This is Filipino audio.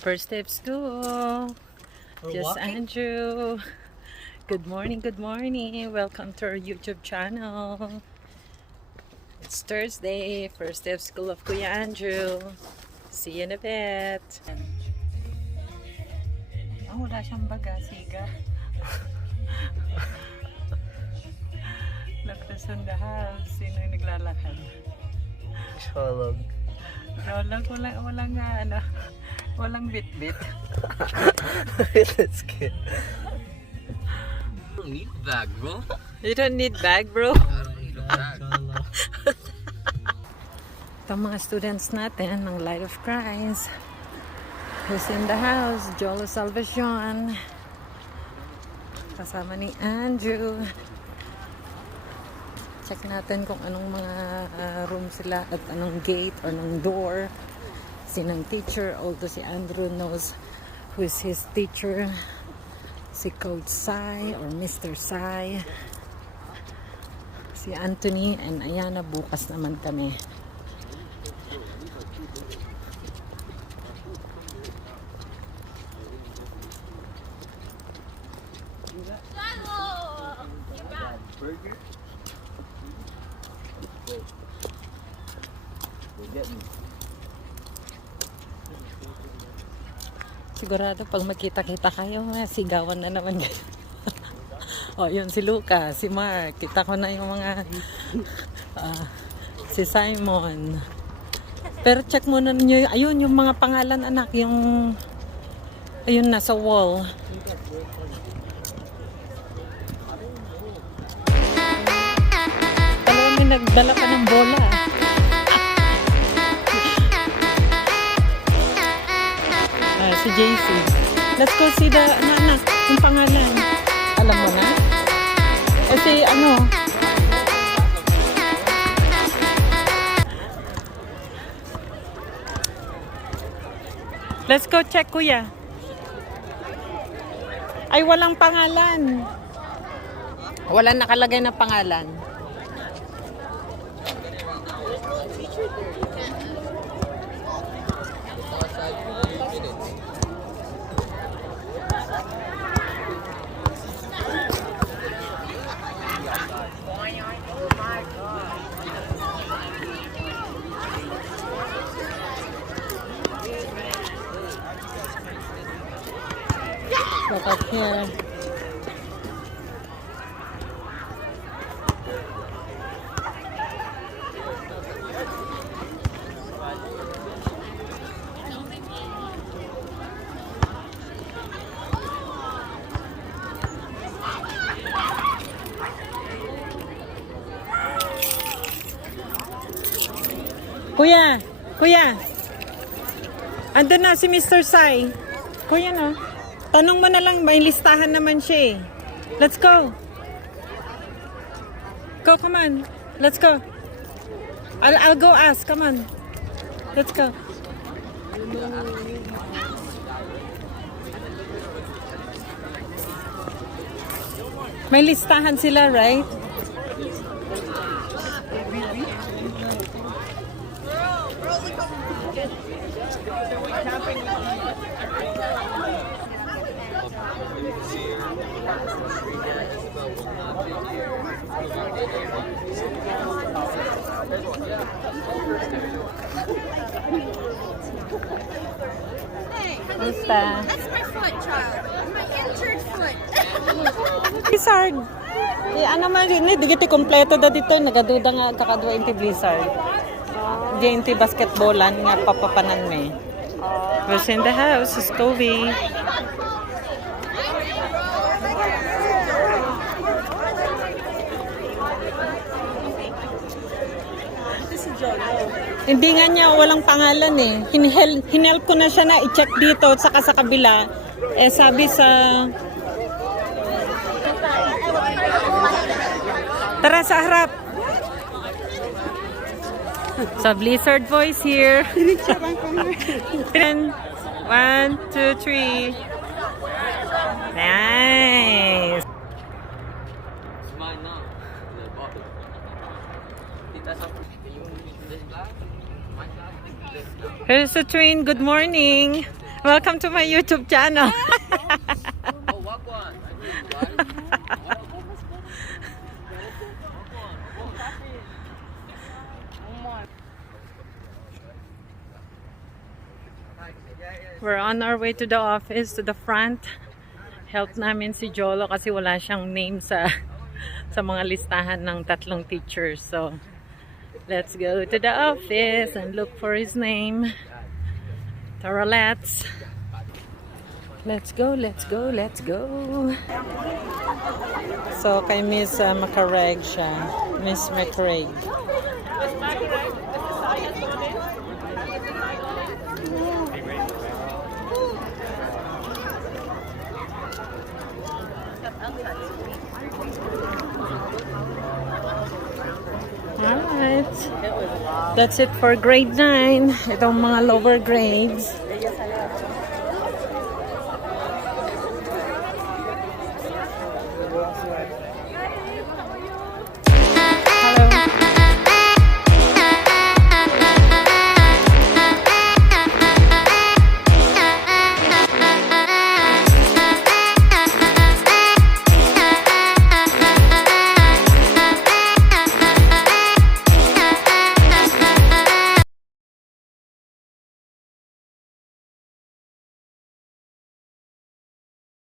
First day of school. Just Andrew. Good morning, good morning. Welcome to our YouTube channel. It's Thursday, first day of school of Kuya Andrew. See you in a bit. Oh, wala siyang baga, siga. Look, who's in the house. Sino yung naglalakad? Jolo. Walang bit-bit. That's good. I don't need a bag, bro. You don't need bag, bro? I don't need a bag. Itong mga students natin ng Light of Christ. Who's in the house? Jolo Salvacion. Kasama ni Andrew. Check natin kung anong mga room sila at anong gate or anong door. Sinang teacher, although si Andrew knows who is his teacher. Si Coach Sai or Mr. Sai. Si Anthony and Ayana, bukas naman kami. Sigurado pag magkita-kita kayo, sigawan na naman kayo. O, yun si Luca, si Mark. Kita ko na yung mga si Simon. Pero check muna ninyo, ayun yung mga pangalan anak, yung ayun nasa wall. Talagang may nagdala pa ng bola. Si JC. Let's go see the anak, yung pangalan. Alam mo na? Kasi ano? Let's go check, kuya. Ay, walang pangalan. Walang nakalagay na pangalan. Look up here. Kuya. Andun na si Mr. Sai. Kuya no. Tanong mo na lang, may listahan naman siya eh. Let's go. Go, come on. Let's go. I'll go ask, come on. Let's go. May listahan sila, right? Basta. That's my foot, child. My injured foot. Blizzard. Ano man rin, di kita kompleto da dito. Nagaduda nga kakadwa inti Blizzard. Di inti basketballan nga papapanan me. Who's in the house? Is Kobe. Hindi nga niya, walang pangalan eh. Hinelp ko na siya na i-check dito saka sa kabila. Eh sabi sa... Tara sa harap! So Blizzard voice here. 1, 2, 3. Nice! It's mine now. The bottle. Here's the train. Good morning. Welcome to my YouTube channel. Oh, walk one. I agree, guys. We're on our way to the office, to the front. Help namin si Jolo kasi wala siyang name sa mga listahan ng 3 teachers. So, let's go to the office and look for his name. Tara, let's go, let's go, let's go. So, kay Miss Macareg siya. Miss Macareg. Alright. That's it for grade 9. Itong mga lower grades.